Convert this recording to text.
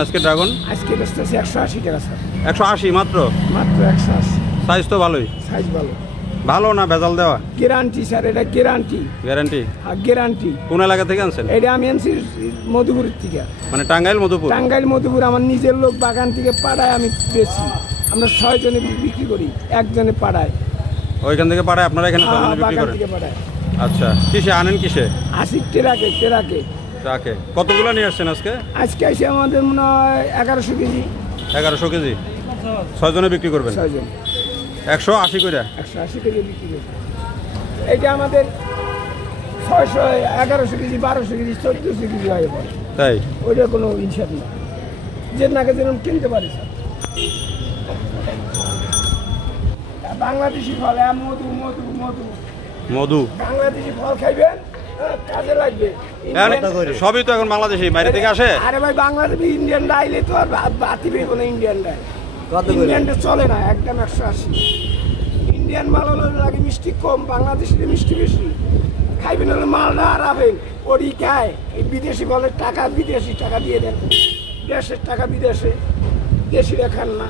আজকে ড্রাগন আজকে বেচতেছি 180 টাকা স্যার। 180 মাত্র? মাত্র 180। সাইজ তো ভালোই। সাইজ ভালো। ভালো না ভেজাল দেওয়া? গ্যারান্টি স্যার, এটা গ্যারান্টি। গ্যারান্টি? হ্যাঁ গ্যারান্টি। কোন এলাকা থেকে আনছেন? এটা আমি আনছি মধুপুরের থেকে। মানে টাঙ্গাইল মধুপুর? টাঙ্গাইল মধুপুর, আমার নিজের লোক বাগান থেকে পাড়ায় আমি বেচি। আমরা 6 জনে বিক্রি করি, একজনে পাড়ায়। ওইখান থেকে পাড়ায় আপনারা এখানে বিক্রি করেন? আচ্ছা, কিসে আনেন? কিসে? 80 টেরাকে। ট্রাকে। কতগুলো নিয়ে আসছেন আজকে? আজকে এসে আমাদের মনে হয় 1100 কেজি। 1100 কেজি? 6 জনে বিক্রি করবেন? 6 জন। 180 করে? 180 কেজি বিক্রি করি। এইটা আমাদের 600, 1100 কেজি, 1200 কেজি, 1400 কেজি হয় পরে। তাই? ওইটা কোনো হিসাব না, যে নাকি যেরকম কিনতে পারি স্যার। বাংলাদেশি ফল, মধু মধু মধু মধু। বাংলাদেশি ফল খাইবেন, কাজে লাগবে। সবই তো এখন বাংলাদেশি, বাইরে থেকে আসে। আরে ভাই বাংলাদেশি ইন্ডিয়ানটা আইলে তো আর বাতিবে কোনো ইন্ডিয়ানটা। ইন্ডিয়ানটা চলে না, একদম 180। ইন্ডিয়ান মাল হলো লাগে মিষ্টি কম, বাংলাদেশিতে মিষ্টি বেশি। খাইবেন হলে মালটা হারাবেন, ওরই খায়। এই বিদেশি বলে টাকা, বিদেশি টাকা দিয়ে দেন, দেশের টাকা বিদেশে, দেশিরা খান না।